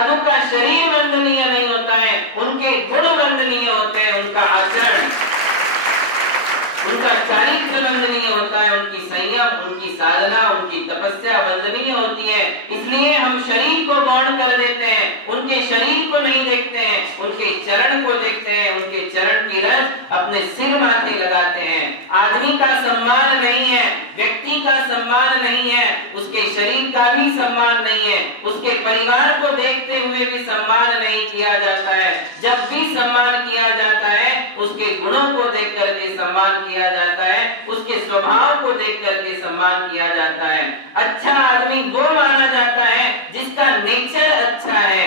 साधु का शरीर वंदनीय नहीं होता है, उनके गुण वंदनीय होते हैं, उनका आचरण, उनका चारित्र वंदनीय होता है, उनकी संयम, उनकी साधना, उनकी तपस्या वंदनीय होती है। इसलिए हम शरीर को गौण कर देते हैं, उनके शरीर को नहीं देखते हैं, उनके चरण को देखते हैं, उनके चरण की रज अपने सिर माथे लगाते हैं। आदमी का सम्मान नहीं है, व्यक्ति का सम्मान नहीं है, उसके शरीर का भी सम्मान नहीं है, उसके परिवार को देखते हुए भी सम्मान नहीं किया जाता है। जब भी सम्मान किया जाता है उसके गुणों को देख करके सम्मान किया जाता है, उसके स्वभाव को देख करके सम्मान किया जाता है। अच्छा आदमी वो माना जाता है जिसका नेचर अच्छा है,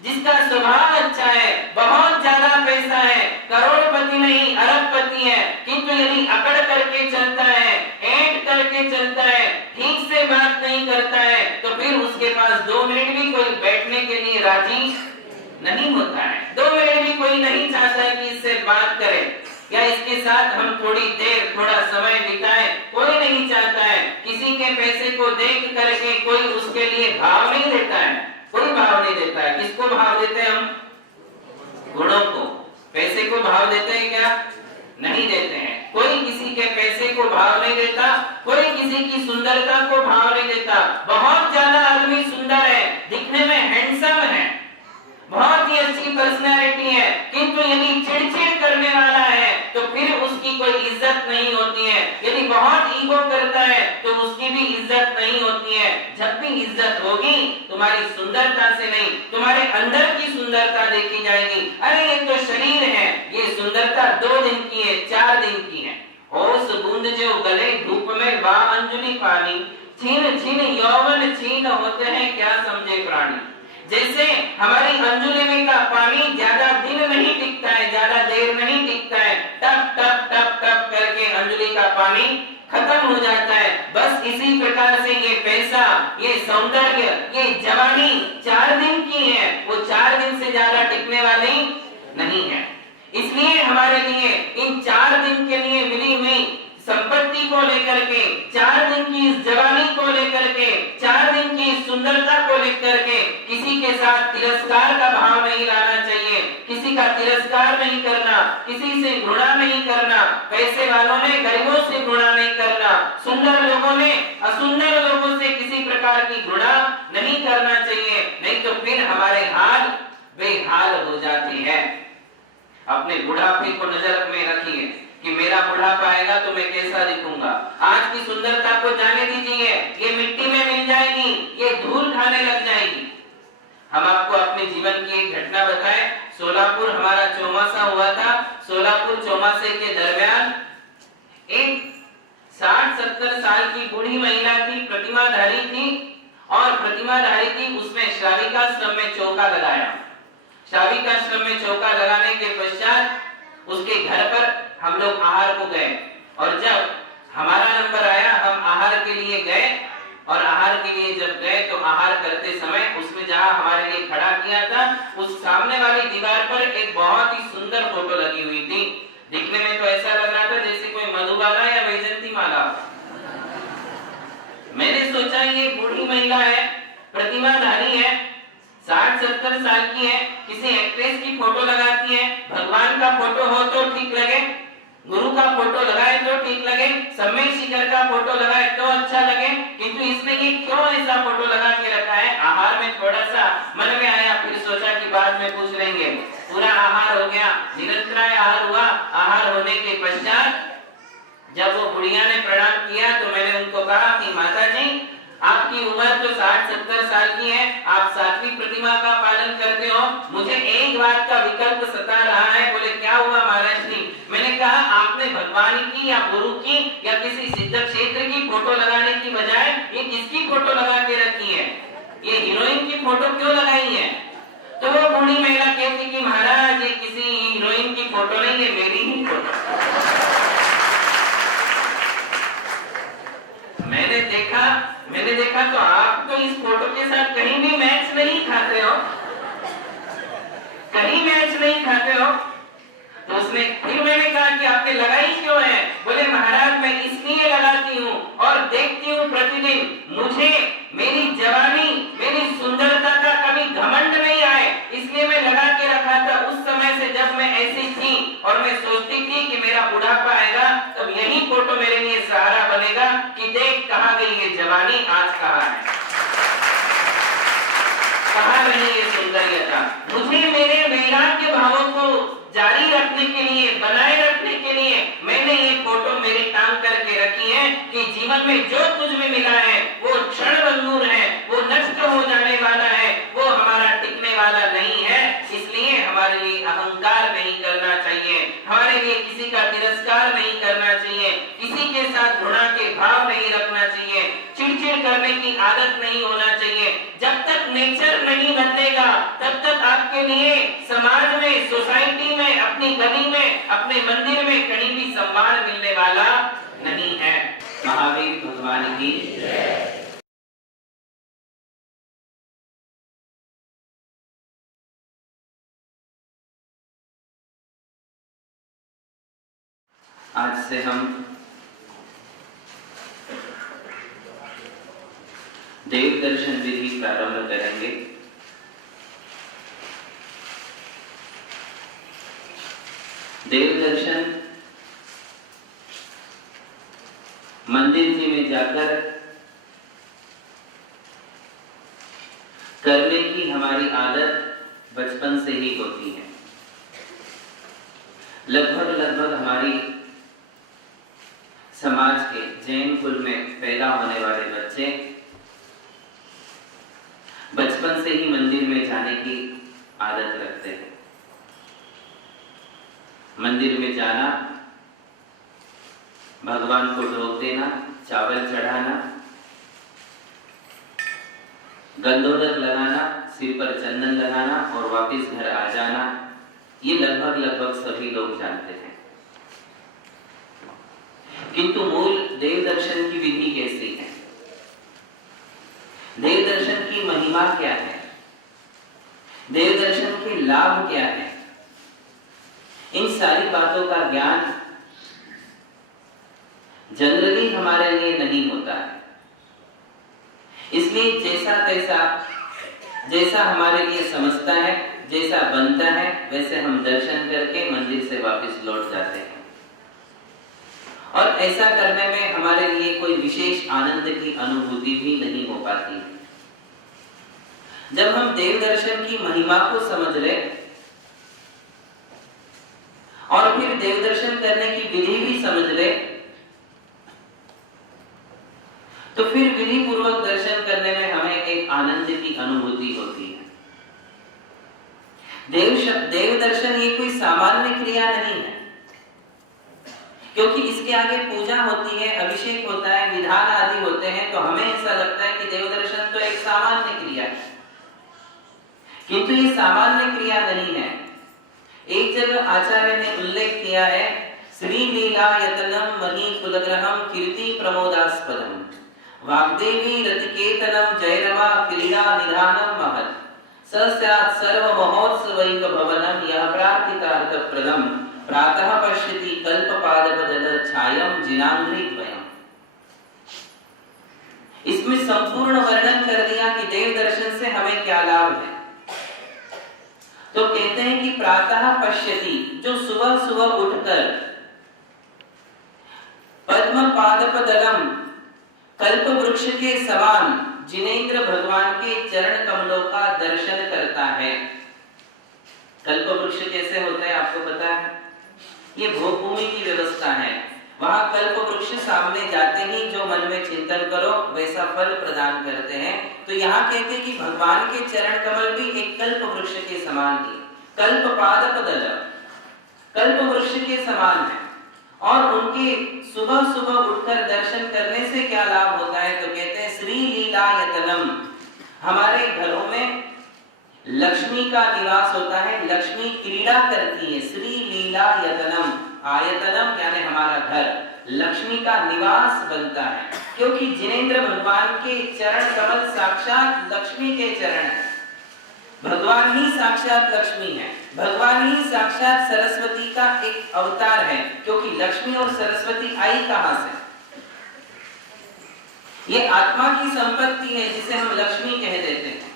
जिसका स्वभाव अच्छा है, बहुत ज्यादा पैसा है, करोड़पति नहीं अरबपति है, किंतु यदि अकड़ करके चलता है, ऐंठ करके चलता है, ठीक से बात नहीं करता है, तो फिर उसके पास 2 मिनट भी कोई बैठने के लिए राजी नहीं होता है। 2 मिनट भी कोई नहीं चाहता है कि इससे बात करे या इसके साथ हम थोड़ी देर थोड़ा समय बिताएं, कोई नहीं चाहता है। किसी के पैसे को देख करके कोई उसके लिए भाव नहीं देता है, कोई भाव नहीं देता है। किसको भाव देते हैं हम? गुणों को। पैसे को भाव देते हैं क्या? नहीं देते हैं। कोई किसी के पैसे को भाव नहीं देता, कोई किसी की सुंदरता को भाव नहीं देता। बहुत ज्यादा आदमी सुंदर है, दिखने में हैंडसम है, बहुत ही अच्छी पर्सनैलिटी है, किंतु यदि चिड़चिड़ करने वाला है तो फिर उसकी कोई इज्जत नहीं होती है। यदि बहुत ईगो करता है तो उसकी भी इज्जत नहीं होती है। जब भी इज्जत होगी तुम्हारी सुंदरता से नहीं, तुम्हारे अंदर की सुंदरता देखी जाएगी। अरे ये तो शरीर है, ये सुंदरता 2 दिन की है, 4 दिन की है। ओस बूंद जो गले धूप में बा अंजुलि पानी, छीन छीन यौवन छीन होते हैं क्या समझे प्राणी। जैसे हमारी अंजुलि में का पानी ज्यादा दिन नहीं टिकता है, ज्यादा देर नहीं टिकता है, टप टप टप टप करके अंजुलि का पानी खत्म हो जाता है। बस इसी प्रकार से ये पैसा, ये सौंदर्य, ये जवानी 4 दिन की है, वो 4 दिन से ज्यादा टिकने वाली नहीं है। इसलिए हमारे लिए इन 4 दिन के लिए मिली हुई संपत्ति को लेकर के, 4 दिन की जवानी को लेकर के, 4 दिन की सुंदरता को लेकर के किसी के साथ तिरस्कार का भाव नहीं लाना चाहिए, किसी का तिरस्कार नहीं करना, किसी से घृणा नहीं करना। पैसे वालों ने गरीबों से घृणा नहीं करना, सुंदर लोगों ने असुंदर लोगों से किसी प्रकार की घृणा नहीं करना चाहिए, नहीं तो फिर हमारे हाल बेहाल हो जाते हैं। अपने बुढ़ापे को नजर में रखिए कि मेरा बुढ़ापा आएगा तो मैं कैसा दिखूंगा। आज की सुंदरता को जाने दीजिए, ये मिट्टी में मिल जाएगी, ये धूल खाने लग जाएगी। हम आपको अपने जीवन की एक घटना बताएं। सोलापुर हमारा चौमासा हुआ था। सोलापुर चौमासे के दरमियान एक 60-70 साल की बूढ़ी महिला थी, प्रतिमाधारी थी, और प्रतिमाधारी थी, उसने श्राविकाश्रम में चौका लगाया। श्राविकाश्रम में चौका लगाने के पश्चात उसके घर पर हम लोग आहार को गए, और जब हमारा नंबर आया हम आहार के लिए गए, और आहार के लिए जब गए तो आहार करते समय उसमें जहां हमारे लिए खड़ा किया था उस सामने वाली दीवार पर एक बहुत ही सुंदर फोटो लगी हुई थी। दिखने में तो ऐसा लग रहा था जैसे कोई मधुबाला या वैजयंती माला। मैंने सोचा ये बूढ़ी महिला है, प्रतिमाधारी है, 60-70 साल की है, किसी एक्ट्रेस की फोटो लगाती है। भगवान का फोटो हो तो ठीक लगे, गुरु का फोटो लगाए तो ठीक लगे, समय शिखर का फोटो लगाए तो अच्छा लगे, किंतु इसने ये क्यों ऐसा फोटो लगा के रखा है। आहार में थोड़ा सा मन में आया, फिर सोचा कि बाद में पूछ लेंगे। पूरा आहार हो गया, निरंतराय आहार हुआ। आहार होने के पश्चात जब वो बुढ़िया ने प्रणाम किया तो मैंने उनको कहा कि माता जी आपकी उम्र तो 60-70 साल की है, आप 7वीं प्रतिमा का पालन करते हो, मुझे एक बात का विकल्प सता रहा है। बोले क्या हुआ महाराज जी। मैंने कहा आपने भगवान की या गुरु की या किसी सिद्ध क्षेत्र की फोटो लगाने की बजाय ये किसकी फोटो लगा के रखी है, ये हीरोइन की फोटो क्यों लगाई है। तो वो बूढ़ी महिला कहती कि महाराज ये किसी हीरोइन की फोटो नहीं है, मेरी ही फोटो। मैंने देखा तो आप तो इस फोटो के साथ कहीं भी मैच नहीं खाते हो, कहीं मैच नहीं खाते हो। तो उसने फिर मैंने कहा कि आपने लगाई क्यों है। बोले महाराज मैं इसलिए लगाती हूँ और देखती हूँ प्रतिदिन, मुझे मेरी जवानी, मेरी सुंदरता का कभी घमंड बनेगा कि देख कहाँ गई ये जवानी, आज कहाँ है, कहाँ रही ये सौंदर्यता। मुझे मेरे वैराग्य भावों को जारी रखने के लिए, बनाए रखने के लिए मैंने ये फोटो मेरी टांग करके रखी है कि जीवन में जो कुछ भी मिला है वो क्षण भंगुर है, वो नष्ट हो जाने वाला है, वो हमारा टिकने वाला नहीं है। इसलिए हमारे लिए अहंकार नहीं करना चाहिए, हमारे लिए किसी का तिरस्कार नहीं करना चाहिए, किसी के साथ घृणा के भाव नहीं रखना चाहिए, चिड़चिड़ करने की आदत नहीं होना चाहिए। जब तक नेचर नहीं बदलेगा तब तक आपके लिए समाज में, सोसाइटी में, अपनी गली में, अपने मंदिर में कहीं भी सम्मान मिलने वाला नहीं है। महावीर भगवान की जय। आज से हम देव दर्शन विधि प्रारंभ करेंगे। देव दर्शन मंदिर जी में जाकर करने की हमारी आदत बचपन से ही होती है। लगभग हमारी समाज के जैन कुल में पैदा होने वाले बच्चे बचपन से ही मंदिर में जाने की आदत रखते हैं। मंदिर में जाना, भगवान को ढोक देना, चावल चढ़ाना, गंधोदक लगाना, सिर पर चंदन लगाना और वापस घर आ जाना, ये लगभग सभी लोग जानते हैं। किंतु मूल देव दर्शन की विधि कैसी है? देव दर्शन की महिमा क्या है? देव दर्शन के लाभ क्या है? इन सारी बातों का ज्ञान जनरली हमारे लिए नहीं होता है। इसलिए जैसा हमारे लिए समझता है, जैसा बनता है, वैसे हम दर्शन करके मंदिर से वापस लौट जाते हैं। और ऐसा करने में हमारे लिए कोई विशेष आनंद की अनुभूति भी नहीं हो पाती है। जब हम देव दर्शन की महिमा को समझ ले और फिर देव दर्शन करने की विधि भी समझ ले, तो फिर विधि पूर्वक दर्शन करने में हमें एक आनंद की अनुभूति होती है। देव दर्शन ये कोई सामान्य क्रिया नहीं है, क्योंकि इसके आगे पूजा होती है, अभिषेक होता है, विधान आदि होते हैं, तो हमें ऐसा लगता है कि देव दर्शन तो एक सामान्य क्रिया है। किंतु ये सामान्य क्रिया नहीं है। एक जगह आचार्य ने उल्लेख किया है, श्री लीला यतनम मही कुलग्रहम कीर्ति प्रमोदास्पदम वाग्देवी रतिकेतनम जयरमा क्रीड़ा निधानम महत् सस्यात् सर्व महोत्सवैक भवनम यह प्रार्थितार्थ प्रदम प्रातः पश्यति कल्पपादपदल छायम जिनांघ्रिद्वयम्। इसमें संपूर्ण वर्णन कर दिया कि देव दर्शन से हमें क्या लाभ है। तो कहते हैं कि प्रातः पश्यति, जो सुबह उठकर पद्म पादपदलम, कल्प वृक्ष के समान जिनेंद्र भगवान के चरण कमलों का दर्शन करता है। कल्प वृक्ष कैसे होता है आपको पता है? ये भोगभूमि की व्यवस्था है। वहां कल्प वृक्ष सामने जाते ही जो मन में चिंतन करो वैसा फल प्रदान करते हैं। तो यहाँ कहते हैं कि भगवान के चरण कमल भी एक कल्प वृक्ष के समान ही, कल्प पादपदल, कल्प वृक्ष के समान है। और उनके सुबह उठकर दर्शन करने से क्या लाभ होता है? तो कहते हैं श्री लीला यतनम, हमारे घरों में लक्ष्मी का निवास होता है, लक्ष्मी क्रीड़ा करती है। श्री लीला यतनम, आयतनम यानी हमारा घर, लक्ष्मी का निवास बनता है, क्योंकि जिनेंद्र भगवान के चरण कमल साक्षात लक्ष्मी के चरण है। भगवान ही साक्षात लक्ष्मी है, भगवान ही साक्षात सरस्वती का एक अवतार है, क्योंकि लक्ष्मी और सरस्वती आई कहां से? ये आत्मा की संपत्ति है जिसे हम लक्ष्मी कह देते हैं।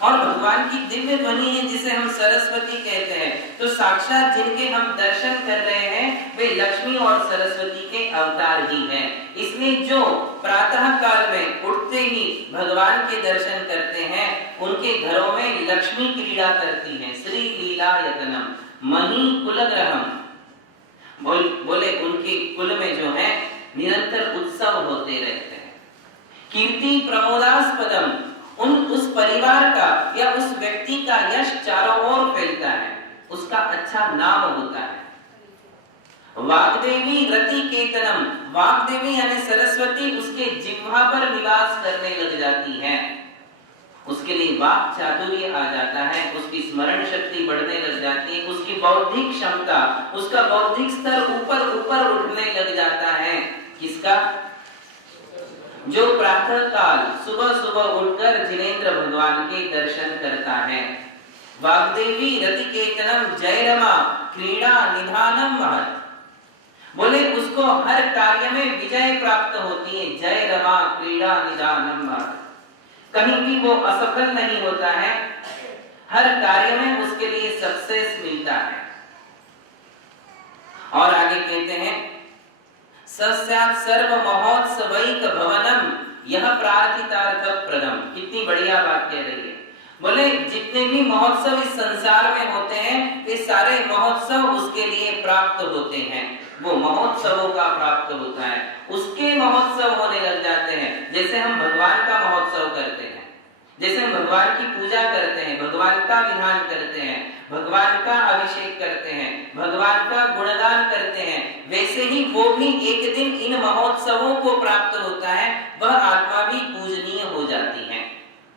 और भगवान की दिव्य ध्वनि है जिसे हम सरस्वती कहते हैं। तो साक्षात जिनके हम दर्शन कर रहे हैं वे लक्ष्मी और सरस्वती के अवतार ही हैं। इसलिए जो प्रातः काल में उठते ही भगवान के दर्शन करते हैं उनके घरों में लक्ष्मी क्रीड़ा करती हैं। श्री लीला यतनम मही कुलग्रहम, बोले उनके कुल में जो है निरंतर उत्सव होते रहते हैं। कीर्ति प्रमोदास्पदम, उस परिवार का या उस व्यक्ति का यश चारों ओर फैलता है, उसका अच्छा नाम होता है। वाग्देवी रति केतनम, वाग्देवी यानी सरस्वती उसके जिह्वा पर निवास करने लग जाती है, उसके लिए वाक चातुर्य आ जाता है, उसकी स्मरण शक्ति बढ़ने लग जाती है, उसकी बौद्धिक क्षमता, उसका बौद्धिक स्तर ऊपर ऊपर उठने लग जाता है। किसका? जो प्रातः काल सुबह सुबह उठकर जिनेंद्र भगवान के दर्शन करता है। वाग्देवी रतिकेतनम जय रमा क्रीड़ा निधानम महत्, बोले उसको हर कार्य में विजय प्राप्त होती है। जय रमा क्रीड़ा निधानम महत्, कहीं भी वो असफल नहीं होता है, हर कार्य में उसके लिए सक्सेस मिलता है। और आगे कहते हैं सस्यात् सर्व महोत्सवैक भवनम यह प्रार्थितार्थ प्रदम। कितनी बढ़िया बात कह रही है। बोले जितने भी महोत्सव इस संसार में होते हैं ये सारे महोत्सव उसके लिए प्राप्त होते हैं, वो महोत्सवों का प्राप्त होता है, उसके महोत्सव होने लग जाते हैं। जैसे हम भगवान का महोत्सव करते हैं, जैसे हम भगवान की पूजा करते हैं, भगवान का विधान करते हैं, भगवान का अभिषेक करते हैं, भगवान का गुणगान करते हैं, वैसे ही वो भी एक दिन इन महोत्सवों को प्राप्त होता है, वह आत्मा भी पूजनीय हो जाती है।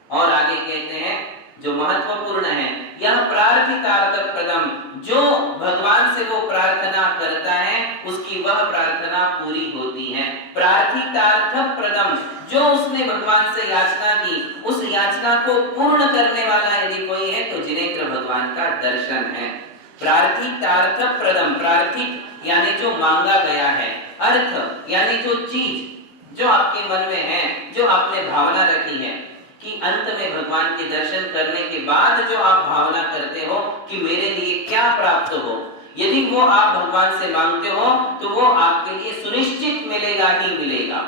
और आगे कहते हैं जो महत्वपूर्ण है यह प्रार्थितार्थ प्रदम, जो भगवान से वो प्रार्थना करता है उसकी वह प्रार्थना पूरी होती है। प्रार्थितार्थ प्रदम, जो उसने भगवान से याचना की उस याचना को पूर्ण करने वाला यदि कोई है तो जिनेंद्र भगवान का दर्शन है। प्रार्थितार्थ प्रदम, प्रार्थित यानी जो मांगा गया है, अर्थ यानी जो चीज जो आपके मन में है, जो आपने भावना रखी है कि अंत में भगवान के दर्शन करने के बाद जो आप भावना करते हो कि मेरे लिए क्या प्राप्त हो, यदि वो आप भगवान से मांगते हो तो वो आपके लिए सुनिश्चित मिलेगा ही मिलेगा।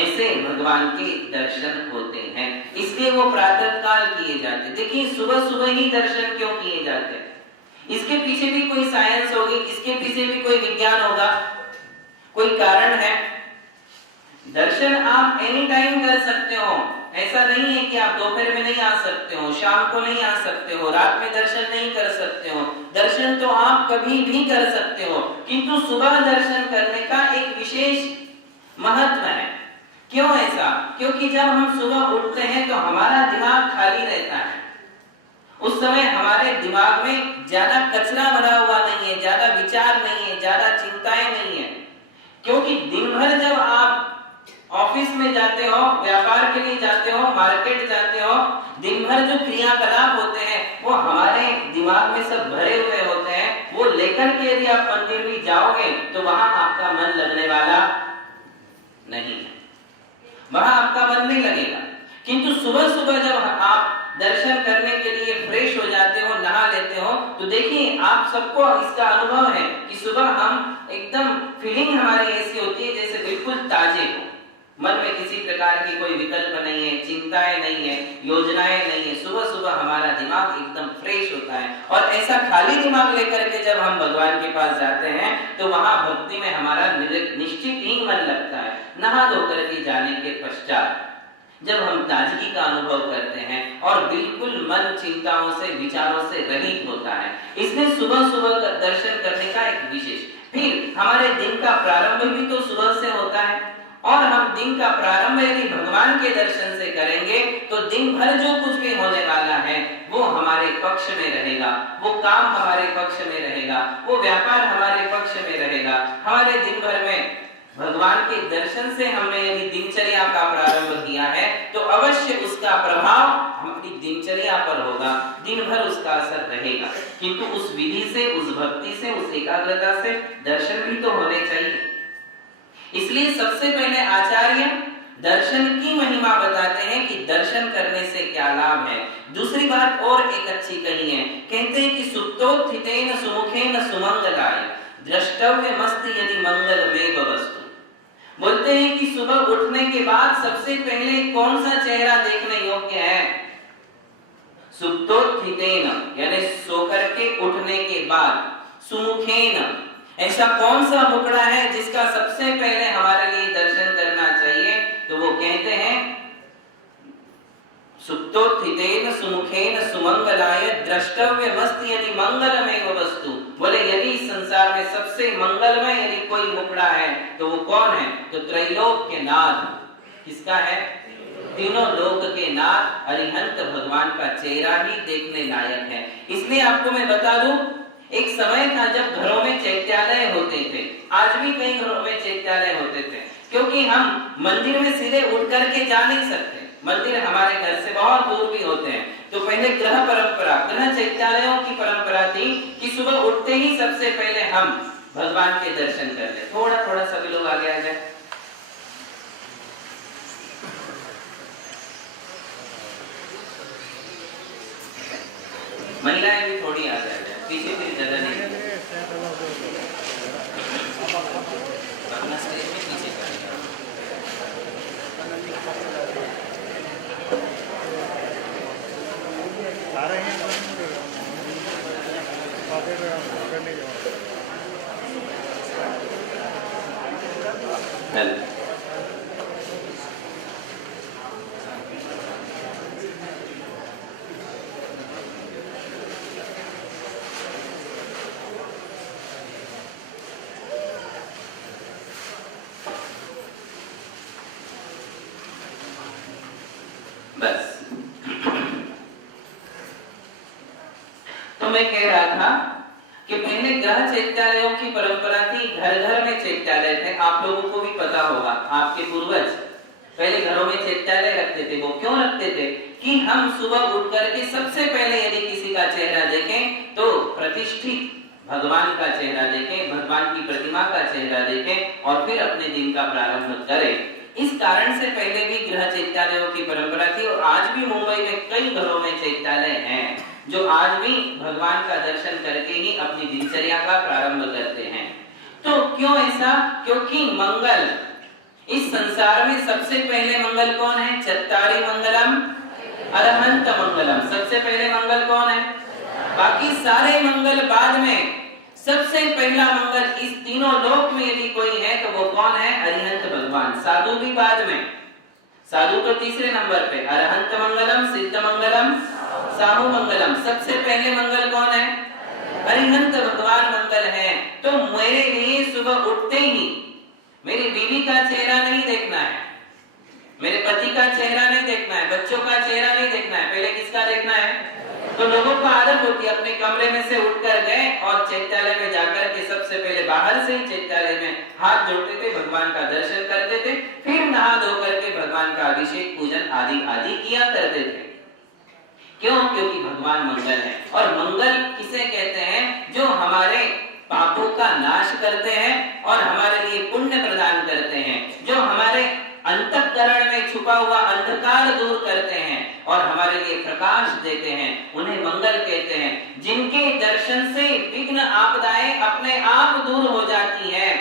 ऐसे भगवान के दर्शन होते हैं, इसलिए वो प्रातः काल किए जाते। देखिए सुबह सुबह ही दर्शन क्यों किए जाते हैं, इसके पीछे भी कोई साइंस होगी, इसके पीछे भी कोई विज्ञान होगा, कोई कारण है। दर्शन आप एनी टाइम कर सकते हो, ऐसा नहीं है कि आप दोपहर में नहीं आ सकते हो, शाम को नहीं आ सकते हो, रात में दर्शन नहीं कर सकते हो। दर्शन तो आप कभी भी कर सकते हो, किंतु सुबह दर्शन करने का एक विशेष महत्व है। क्यों ऐसा? क्योंकि जब हम सुबह उठते हैं तो हमारा दिमाग खाली रहता है, उस समय हमारे दिमाग में ज्यादा कचरा भरा हुआ नहीं है, ज्यादा विचार नहीं है, ज्यादा चिंताएं नहीं है। क्योंकि दिन भर जब आप ऑफिस में जाते हो, व्यापार के लिए जाते हो, मार्केट जाते हो, दिन भर जो क्रियाकलाप होते हैं वो हमारे दिमाग में सब भरे हुए होते हैं। वो लेकर के यदि आप मंदिर भी जाओगे तो वहां आपका मन लगने वाला नहीं है, वहां आपका मन नहीं लगेगा। किंतु सुबह सुबह जब आप दर्शन करने के लिए फ्रेश हो जाते हो, नहा लेते हो, तो देखिए आप सबको इसका अनुभव है कि सुबह हम एकदम फीलिंग हमारी ऐसी होती है जैसे बिल्कुल ताजे हो, मन में किसी प्रकार की कोई विकल्प नहीं है, चिंताएं नहीं है, योजनाएं नहीं है। सुबह सुबह हमारा दिमाग एकदम फ्रेश होता है। और ऐसा खाली दिमाग लेकर के जब हम भगवान के पास जाते हैं तो वहां भक्ति में हमारा निश्चित ही मन लगता है। नहा धोकर के जाने के पश्चात जब हम ताजगी का अनुभव करते हैं और बिल्कुल मन चिंताओं से, विचारों से रहित होता है, इसलिए सुबह सुबह का दर्शन करने का एक विशेष। फिर हमारे दिन का प्रारंभ भी तो सुबह से होता है, और हम दिन का प्रारंभ यदि भगवान के दर्शन से करेंगे तो दिन भर जो कुछ भी होने वाला है वो हमारे पक्ष में रहेगा, वो काम हमारे पक्ष में रहेगा, वो व्यापार हमारे पक्ष में रहेगा। हमारे दिन भर में भगवान के दर्शन से हमने यदि दिनचर्या का प्रारंभ किया है तो अवश्य उसका प्रभाव हमारी दिनचर्या पर होगा, दिन भर उसका असर रहेगा। किंतु उस विधि से, उस भक्ति से, उस एकाग्रता से दर्शन भी तो होने चाहिए। इसलिए सबसे पहले आचार्य दर्शन की महिमा बताते हैं कि दर्शन करने से क्या लाभ है। दूसरी बात और एक अच्छी कही है, कहते हैं कि सुप्तोत्थितेन सुमुखेन सुमंगलाय द्रष्टव्यमस्त यदि मंगलमेव वस्तु। बोलते हैं कि सुबह उठने के बाद सबसे पहले कौन सा चेहरा देखने योग्य है? सुप्तोत्थितेन यानी सोकर के उठने के बाद, सुमुखेन ऐसा कौन सा मुखड़ा है जिसका सबसे पहले हमारे लिए दर्शन करना चाहिए? तो वो कहते हैं सुप्तोत्थितेन सुमुखेन सुमंगलाय द्रष्टव्यमस्त यदि मंगलमेव वस्तु। बोले यदि संसार में सबसे मंगलमय यदि कोई मुखड़ा है तो वो कौन है? तो त्रैलोक्यनाथ। किसका है? तीनों लोक के नाथ अरिहंत भगवान का चेहरा ही देखने लायक है। इसलिए आपको मैं बता दूं, एक समय था जब घरों में चैत्यालय होते थे। आज भी कई घरों में चैत्यालय होते थे, क्योंकि हम मंदिर में सीधे उठ करके जा नहीं सकते। मंदिर हमारे घर से बहुत दूर भी होते हैं। तो पहले ग्रह परंपरा, ग्रह चैत्यालयों की परंपरा थी कि सुबह उठते ही सबसे पहले हम भगवान के दर्शन कर ले। थोड़ा थोड़ा सभी लोग आगे आ जाए। महिलाएं भी थोड़ी आ जाए, पीछे भी ज्यादा नहीं, अपना स्टेज में पीछे करें। आ रहे हैं बस। तो मैं कह रहा था कि पहले ग्रह चैत्यालयों की परंपरा थी, घर घर में चैत्यालय थे। आप लोगों को भी पता होगा, आपके पूर्वज पहले घरों में चैत्यालय रखते थे। वो क्यों रखते थे? कि हम सुबह उठ करके सबसे पहले यदि किसी का चेहरा देखें तो प्रतिष्ठित भगवान का चेहरा देखें, भगवान की प्रतिमा का चेहरा देखें और फिर अपने दिन का प्रारंभ करें। इस कारण से पहले भी ग्रह चैत्यालयों की परंपरा थी और आज भी मुंबई में कई घरों में चैत्यालय हैं जो आज भी भगवान का दर्शन करके ही अपनी दिनचर्या का प्रारंभ करते हैं। तो क्यों ऐसा? क्योंकि मंगल, इस संसार में सबसे पहले मंगल कौन है? चत्तारि मंगलम अरहंत मंगलम। सबसे पहले मंगल कौन है? बाकी सारे मंगल बाद में। सबसे पहला मंगल इस तीनों लोक में यदि कोई है तो वो कौन है? अरिहंत भगवान। साधु भी बाद में, साधु तो तीसरे नंबर पे। अरहंत मंगलम, सिद्ध मंगलम, साहु मंगलम। सबसे पहले मंगल कौन है? अरिहंत भगवान मंगल है। तो मेरे लिए सुबह उठते ही मेरी बीवी का चेहरा नहीं देखना है, मेरे पति का चेहरा नहीं देखना है, बच्चों का चेहरा नहीं देखना है, पहले किसका देखना है? तो लोगों को आदत होती है अपने कमरे में से उठकर गए और चैत्यालय में जाकर के सबसे पहले बाहर से ही चैत्यालय में हाथ जोड़ते थे, भगवान का दर्शन करते थे, फिर नहा धो करके भगवान का अभिषेक पूजन आदि आदि किया करते थे। क्यों? क्योंकि भगवान मंगल है। और मंगल किसे कहते हैं? जो हमारे पापों का नाश करते हैं और हमारे लिए पुण्य प्रदान करते हैं, जो हमारे अंतःकरण में छुपा हुआ अंधकार दूर करते हैं और हमारे लिए प्रकाश देते हैं, उन्हें मंगल कहते हैं। जिनके दर्शन से विघ्न आपदाएं अपने आप दूर हो जाती हैं।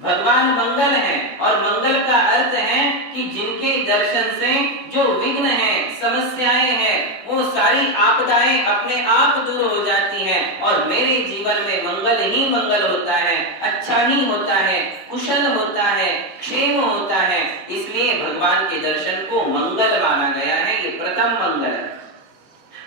भगवान मंगल है और मंगल का अर्थ है कि जिनके दर्शन से जो विघ्न है, समस्याएं हैं, वो सारी आपदाएं अपने आप दूर हो जाती हैं और मेरे जीवन में मंगल ही मंगल होता है, अच्छा ही होता है, कुशल होता है, क्षेम होता है। इसलिए भगवान के दर्शन को मंगल माना गया है, ये प्रथम मंगल है।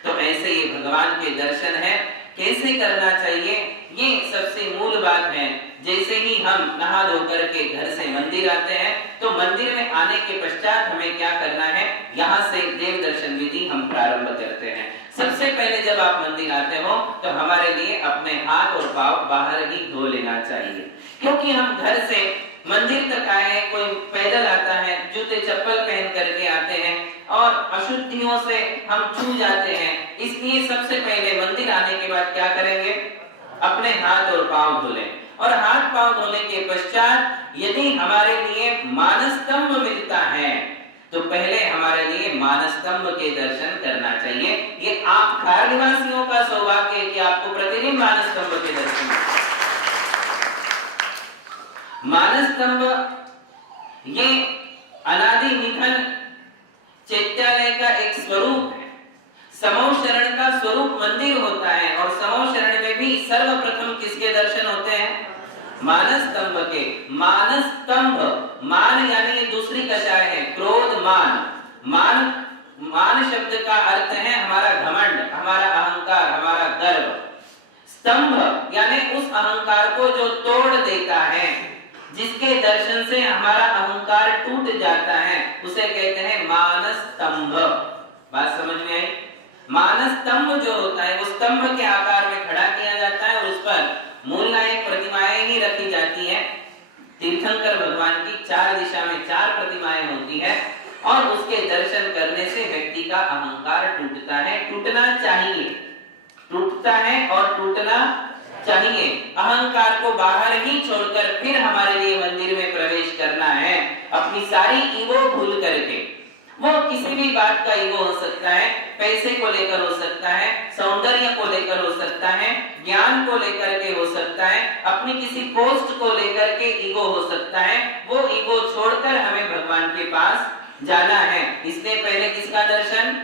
तो ऐसे ये भगवान के दर्शन है, कैसे करना चाहिए ये सबसे मूल बात है। जैसे ही हम नहा धो करके घर से मंदिर आते हैं तो मंदिर में आने के पश्चात हमें क्या करना है? यहाँ से देव दर्शन विधि हम प्रारंभ करते हैं। सबसे पहले जब आप मंदिर आते हो तो हमारे लिए अपने हाथ और पांव बाहर ही धो लेना चाहिए, क्योंकि हम घर से मंदिर तक आए हैं, कोई पैदल आता है, जूते चप्पल पहन करके आते हैं और अशुद्धियों से हम छू जाते हैं। इसलिए सबसे पहले मंदिर आने के बाद क्या करेंगे? अपने हाथ और पांव धो लें। और हाथ पांव धोने के पश्चात यदि हमारे लिए मानस्तंभ मिलता है तो पहले हमारे लिए मानस्तंभ के दर्शन करना चाहिए। ये आप खार निवासियों का सौभाग्य है कि आपको प्रतिदिन मानस्तंभ के दर्शन। मानस्तंभ ये अनादि निधन चैत्यालय का एक स्वरूप है। समूह शरण का स्वरूप मंदिर होता है और समूह शरण में भी सर्वप्रथम किसके दर्शन होते हैं? मानस्तंभ के। मानस्तंभ, मान यानी ये दूसरी कषाय है, क्रोध मान। मान शब्द का अर्थ है हमारा घमंड, हमारा अहंकार, हमारा गर्व। स्तंभ यानी उस अहंकार को जो तोड़ देता है, जिसके दर्शन से हमारा अहंकार टूट जाता है, उसे कहते हैं मानस्तंभ। बात समझ में आई? मानस्तंभ जो होता है वो स्तंभ के आकार में खड़ा किया जाता है और उस पर मूलनायक प्रतिमाएं ही रखी जाती हैं। तीर्थंकर भगवान की चार दिशा में चार प्रतिमाएं होती है और उसके दर्शन करने से व्यक्ति का अहंकार टूटता है, टूटना चाहिए, टूटता है और टूटना चाहिए। अहंकार को बाहर ही छोड़कर फिर हमारे लिए मंदिर में प्रवेश करना है, अपनी सारी ईगो भूल करके। वो किसी भी बात का ईगो हो सकता है, पैसे को लेकर हो सकता है, सौंदर्य को लेकर हो सकता है, ज्ञान को लेकर के हो सकता है, अपनी किसी पोस्ट को लेकर के ईगो हो सकता है। वो ईगो छोड़कर हमें भगवान के पास जाना है। इसलिए पहले किसका दर्शन?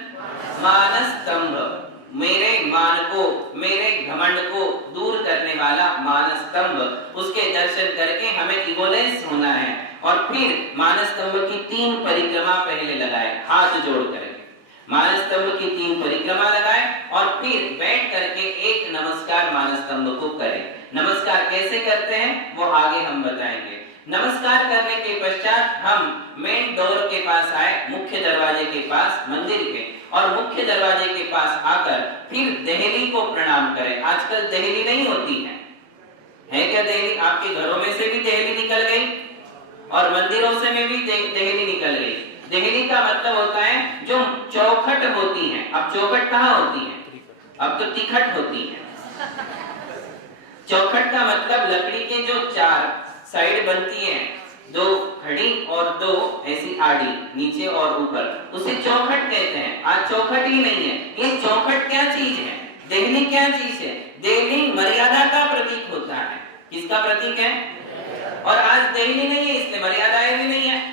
मानस्तंभ, मेरे मान को, मेरे घमंड को दूर करने वाला मानस्तंभ, उसके दर्शन करके हमें ईगोलेस होना है। और फिर मानस्तंभ की 3 परिक्रमा पहले लगाए, हाथ जोड़ करके मानस्तंभ की 3 परिक्रमा लगाए और फिर बैठ करके एक नमस्कार मानस्तंभ को करें। नमस्कार कैसे करते हैं वो आगे हम बताएंगे। नमस्कार करने के पश्चात हम मेन डोर के पास आए, मुख्य दरवाजे के पास मंदिर के, और मुख्य दरवाजे के पास आकर फिर देहली को प्रणाम करें। आजकल देहली नहीं होती है क्या देहली? आपके घरों में से भी देहली निकल गई और मंदिरों से में भी देहली निकल गई। देहली का मतलब होता है जो चौखट होती है। अब चौखट कहाँ होती है? अब तो तिखट होती है। चौखट का मतलब लकड़ी के जो 4 साइड बनती है, 2 खड़ी और 2 ऐसी आड़ी, नीचे और ऊपर, उसे चौखट कहते हैं। आज चौखट ही नहीं है। ये चौखट क्या चीज है? देहली क्या चीज है? देहली मर्यादा का प्रतीक होता है। किसका प्रतीक है? और आज देहली नहीं है, इसलिए मर्यादाएं भी नहीं है।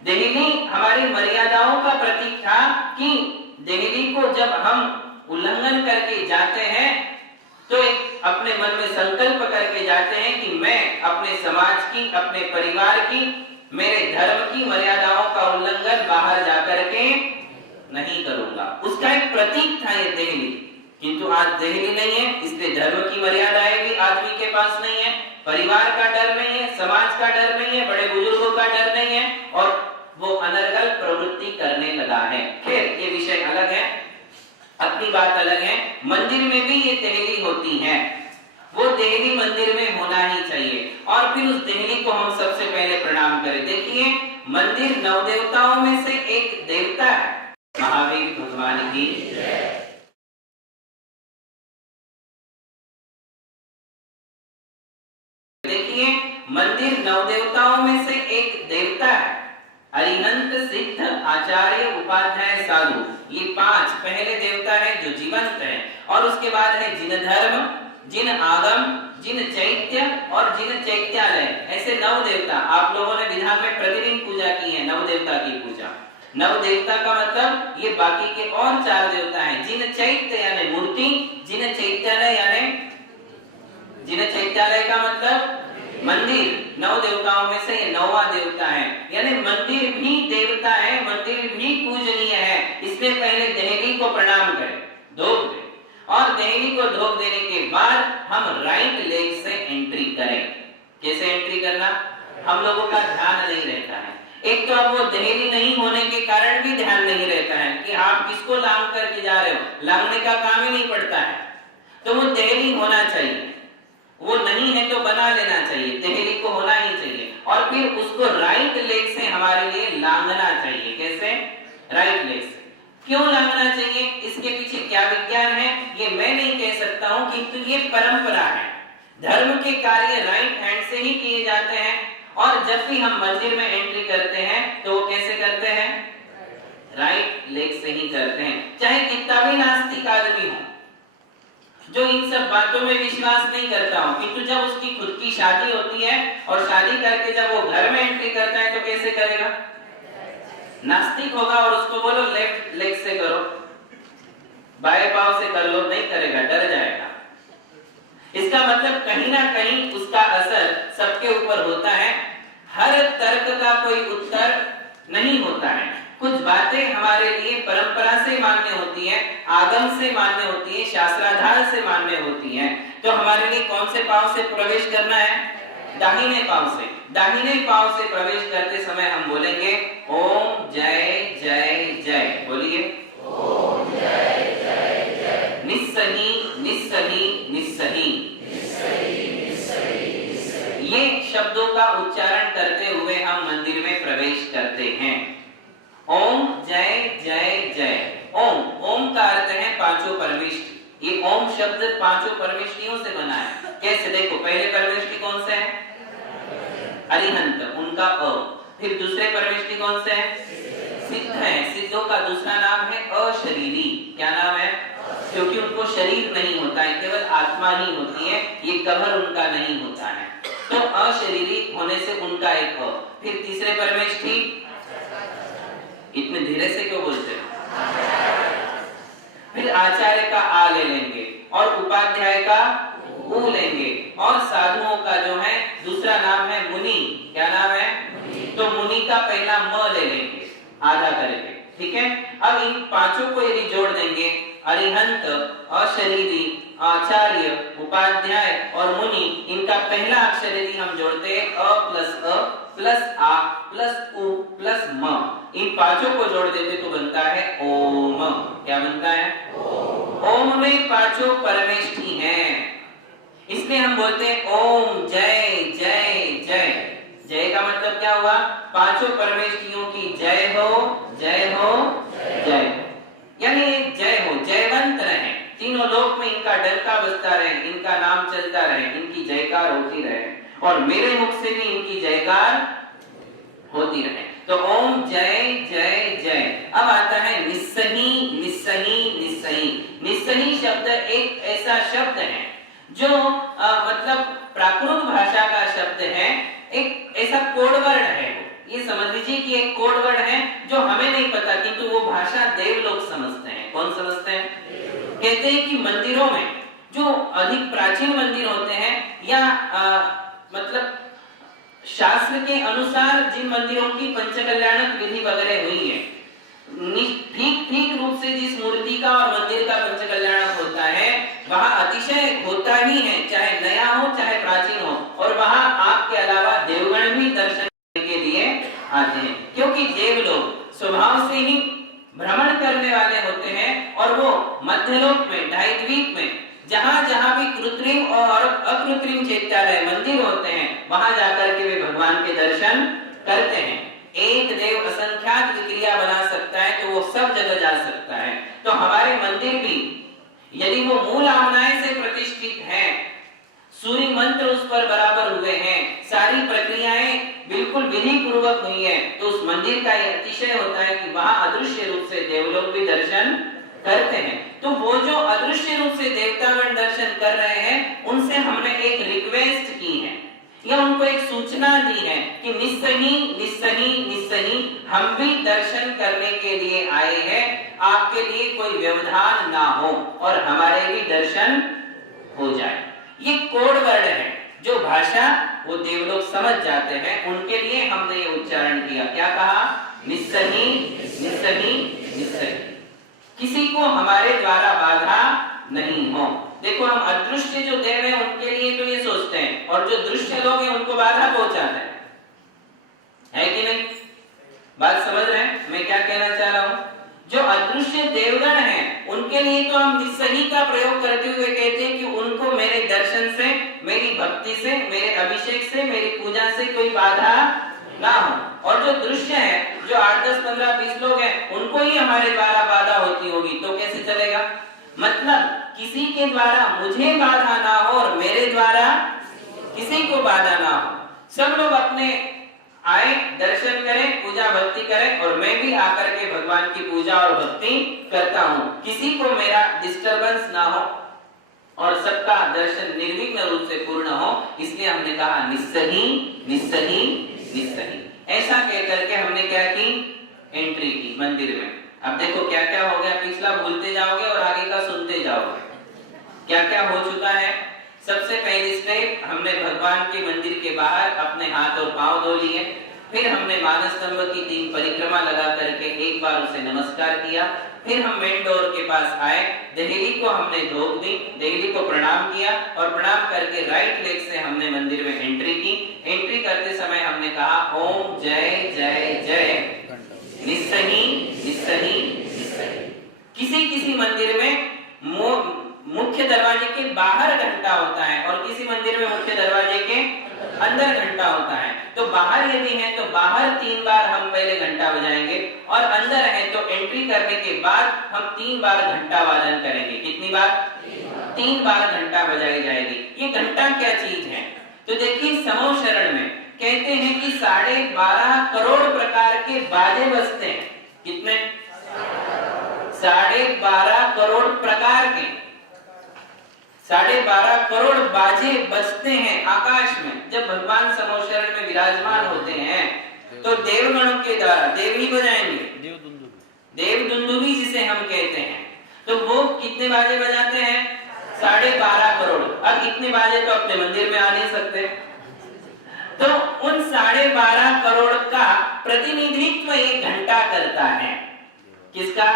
देहली हमारी मर्यादाओं का प्रतीक था कि देहली को जब हम उल्लंघन करके जाते हैं तो एक अपने मन में संकल्प करके जाते हैं कि मैं अपने समाज की, अपने परिवार की, मेरे धर्म की मर्यादाओं का उल्लंघन बाहर जाकर के नहीं करूंगा। उसका एक प्रतीक था ये देहली। किंतु आज देहली नहीं है, इसलिए धर्म की मर्यादाएं भी आदमी के पास नहीं है, परिवार का डर नहीं है, समाज का डर नहीं है, बड़े बुजुर्गों का डर नहीं है और वो अनर्गल प्रवृत्ति करने लगा है। फिर ये विषय अलग है, अपनी बात अलग है। मंदिर में भी ये देहली होती है, वो देहली मंदिर में होना ही चाहिए। और फिर उस देहली को हम सबसे पहले प्रणाम करें। देखिए, मंदिर नवदेवताओं में से एक देवता है, महावीर भगवान की। देखिए, मंदिर नवदेवताओं में से एक देवता है, अरिहंत, सिद्ध, आचार्य, उपाध्याय, साधु। ये 5 पहले देवता है जो जीवंत है। और उसके बाद है जिन धर्म, जिन आगम, जिन चैत्य और जिन चैत्यालय। ऐसे 9 देवता आप लोगों ने विधान में प्रतिदिन पूजा की है, 9 देवता की पूजा। 9 देवता का मतलब ये बाकी के और 4 देवता हैं। जिन चैत्य यानी मूर्ति, जिन चैत्यालय यानी, जिन चैत्यालय का मतलब मंदिर। 9 देवताओं में से ये 9वां देवता है, यानी मंदिर भी देवता है, मंदिर भी पूजनीय है। इसलिए पहले देहली को प्रणाम करें, धोख दें, और देहली को धोख देने के बाद हम राइट लेग से एंट्री करें। कैसे एंट्री करना? हम लोगों का ध्यान नहीं रहता है। एक तो अब वो देहली नहीं होने के कारण भी ध्यान नहीं रहता है कि आप किसको लांग करके जा रहे हो, लांगने का काम ही नहीं पड़ता है। तो वो देहली होना चाहिए, वो नहीं है तो बना लेना चाहिए, देहली को होना ही चाहिए। और फिर उसको राइट लेग से हमारे लिए लांघना चाहिए। कैसे? राइट लेग से। क्यों लांघना चाहिए? इसके पीछे क्या विज्ञान है ये मैं नहीं कह सकता हूं, किंतु ये परंपरा है। धर्म के कार्य राइट हैंड से ही किए जाते हैं, और जब भी हम मंदिर में एंट्री करते हैं तो वो कैसे करते हैं? राइट लेग से ही करते हैं। चाहे कितना भी नास्तिक आदमी हो, जो इन सब बातों में विश्वास नहीं करता हो, किंतु जब उसकी खुद की शादी होती है और शादी करके जब वो घर में एंट्री करता है तो कैसे करेगा? नास्तिक होगा और उसको बोलो लेफ्ट लेग से करो, बाएं पांव से कर लो, नहीं करेगा, डर जाएगा। इसका मतलब कहीं ना कहीं उसका असर सबके ऊपर होता है। हर तर्क का कोई उत्तर नहीं होता है। कुछ बातें हमारे लिए परंपरा से मान्य होती है, आगम से मान्य होती है, शास्त्राधार से मान्य होती है। तो हमारे लिए कौन से पांव से प्रवेश करना है? दाहिने पांव से। दाहिने पांव से प्रवेश करते समय हम बोलेंगे ओम जय जय जय। बोलिए ओम जय जय जय। निस्सही निस्सही निस्सही। ये शब्दों का उच्चारण करते हुए हम मंदिर में प्रवेश करते हैं। ओम जय जय जय। ओम, ओम का अर्थ है पांचों परमेष्टि। ये ओम शब्द पांचों परमेष्टियों से बना है। कैसे? देखो, पहले परमेष्टि कौन से है? अरिहंत, उनका अ। फिर दूसरे परमेष्टि कौन से है? सिद्ध है। सिद्धों का दूसरा नाम है अशरीरी। क्या नाम है? क्योंकि उनको शरीर नहीं होता है, केवल आत्मा ही होती है, ये कबर उनका नहीं होता है। तो अशरीरी होने से उनका एक अ। फिर तीसरे परमेष्टि, इतने धीरे से क्यों बोलते हैं? फिर आचार्य का आ ले लेंगे और उपाध्याय का उ लेंगे, और साधुओं का जो है दूसरा नाम है मुनि। क्या नाम है? तो मुनि का पहला म ले लेंगे आधा करके। ठीक है। अब इन पांचों को यदि जोड़ देंगे, अरिहंत, अशरीरी, आचार्य, उपाध्याय और मुनि, इनका पहला अक्षर यदि हम जोड़ते हैं अ प्लस आ प्लस उ प्लस म, इन पांचों को जोड़ देते तो बनता है ओम। क्या बनता है? ओम में पांचों परमेष्टि हैं, इसलिए हम बोलते हैं ओम जय जय जय। जय का मतलब क्या हुआ? पांचों परमेष्टियों की जय हो, जय हो, जय। यानी जय हो, जयवंत रहे, तीनों लोक में इनका डंका बजता रहे, इनका नाम चलता रहे, इनकी जयकार होती रहे, और मेरे मुख से भी इनकी जयकार होती रहे। तो ओम जय जय जय। अब आता है निस्सही निस्सही निस्सही। निस्सही शब्द एक ऐसा शब्द है जो मतलब प्राकृत भाषा का शब्द है, एक ऐसा कोड वर्ड है। ये समझ लीजिए कि एक कोड वर्ड है जो हमें नहीं पता, किंतु वो भाषा देव लोग समझते हैं। कौन समझते हैं? कहते हैं कि मंदिरों में जो अधिक प्राचीन मंदिर होते हैं, या मतलब शास्त्र के अनुसार जिन मंदिरों की पंचकल्याणक विधि वगैरह हुई है, ठीक रूप से जिस मूर्ति का और मंदिर का पंचकल्याणक होता है, वहां अतिशय होता ही है, चाहे नया हो चाहे प्राचीन हो, और वहां आपके अलावा देवगण भी दर्शन करने के लिए आते हैं, क्योंकि देव लोग स्वभाव से ही भ्रमण करने वाले होते हैं, और वो मध्यलोक में, ढाईद्वीप में जहां जहां भी कृत्रिम और अकृत्रिम चैत्यालय मंदिर होते हैं, वहां जाकर के वे भगवान के दर्शन करते हैं। एक देव असंख्यात क्रिया बना सकता है, तो वो सब जगह जा सकता है। तो हमारे मंदिर भी यदि वो मूल आमनाय से प्रतिष्ठित है, सूर्य मंत्र उस पर बराबर हुए हैं, सारी प्रक्रियाएं बिल्कुल विधि पूर्वक हुई है, तो उस मंदिर का यह अतिशय होता है कि वहां अदृश्य रूप से देवलोग भी दर्शन करते हैं। तो वो जो अदृश्य रूप से देवतागण दर्शन कर रहे हैं, उनसे हमने एक रिक्वेस्ट की है, या उनको एक सूचना दी है कि निस्सही निस्सही निस्सही, हम भी दर्शन करने के लिए आए हैं, आपके लिए कोई व्यवधान ना हो और हमारे भी दर्शन हो जाए। ये कोड वर्ड है, जो भाषा वो देवलोग समझ जाते हैं, उनके लिए हमने ये उच्चारण किया। क्या कहा? निस्सही निस्सही निस्सही। किसी को हमारे द्वारा बाधा नहीं हो। देखो, हम अदृश्य जो देव हैं उनके लिए तो ये सोचते हैं, और जो दृश्य लोग हैं उनको बाधा पहुंचाते हैं, है कि नहीं? बात समझ रहे हैं मैं क्या कहना चाह रहा हूं? जो अदृश्य देवगण हैं उनके लिए तो हम निस्सही का प्रयोग करते हुए कहते हैं कि उनको मेरे दर्शन से, मेरी भक्ति से, मेरे अभिषेक से, मेरी पूजा से कोई बाधा ना हो। और जो दृश्य है, जो 8, 10, 15, 20 लोग हैं, उनको ही हमारे द्वारा बाधा होती होगी, तो कैसे चलेगा? मतलब किसी के द्वारा मुझे बाधा ना हो और मेरे द्वारा किसी को बाधा ना हो। सब लोग अपने आए, दर्शन करें, पूजा भक्ति करें और मैं भी आकर के भगवान की पूजा और भक्ति करता हूँ। किसी को मेरा डिस्टरबेंस ना हो और सबका दर्शन निर्विघ्न रूप से पूर्ण हो, इसलिए हमने कहा निस्सही निस्सही निस्सही। ऐसा कह करके हमने क्या की, एंट्री की मंदिर में। अब देखो क्या क्या हो गया, पिछला भूलते जाओगे और आगे का सुनते जाओगे। क्या क्या हो चुका है। सबसे पहली स्टेप, हमने भगवान के मंदिर के बाहर अपने हाथ और पांव धो लिए। फिर हमने मानस स्तंभ की 3 परिक्रमा लगा करके एक बार उसे नमस्कार किया। फिर हम मेन डोर के पास आए, देहली को हमने धोक दी, देहली को प्रणाम किया और प्रणाम करके राइट लेग से हमने मंदिर में एंट्री की। एंट्री करते समय हमने कहा ओम जय जय जय निस्सही निस्सही निस्सही। किसी किसी मंदिर में मुख्य दरवाजे के बाहर घंटा होता है और किसी मंदिर में मुख्य दरवाजे के अंदर घंटा होता है। तो बाहर यदि है तो बाहर 3 बार हम पहले घंटा बजाएंगे और अंदर है तो एंट्री करने के बाद हम 3 बार घंटा वादन करेंगे। कितनी बार? 3 बार घंटा बजाई जाएगी। ये घंटा क्या चीज है? तो देखिए समूह शरण में कहते हैं कि 12.5 करोड़ प्रकार के बाजे बजते हैं। कितने? 12.5 करोड़ प्रकार के 12.5 करोड़ बाजे बजते हैं आकाश में। जब भगवान समूह शरण में विराजमान होते हैं तो देवगणों के द्वारा, देव ही बजाएंगे, देव दुंदुभी जिसे हम कहते हैं, तो वो कितने बाजे बजाते हैं? 12.5 करोड़। अब इतने बाजे तो अपने मंदिर में आ नहीं सकते, तो उन 12.5 करोड़ का प्रतिनिधित्व एक घंटा करता है। किसका?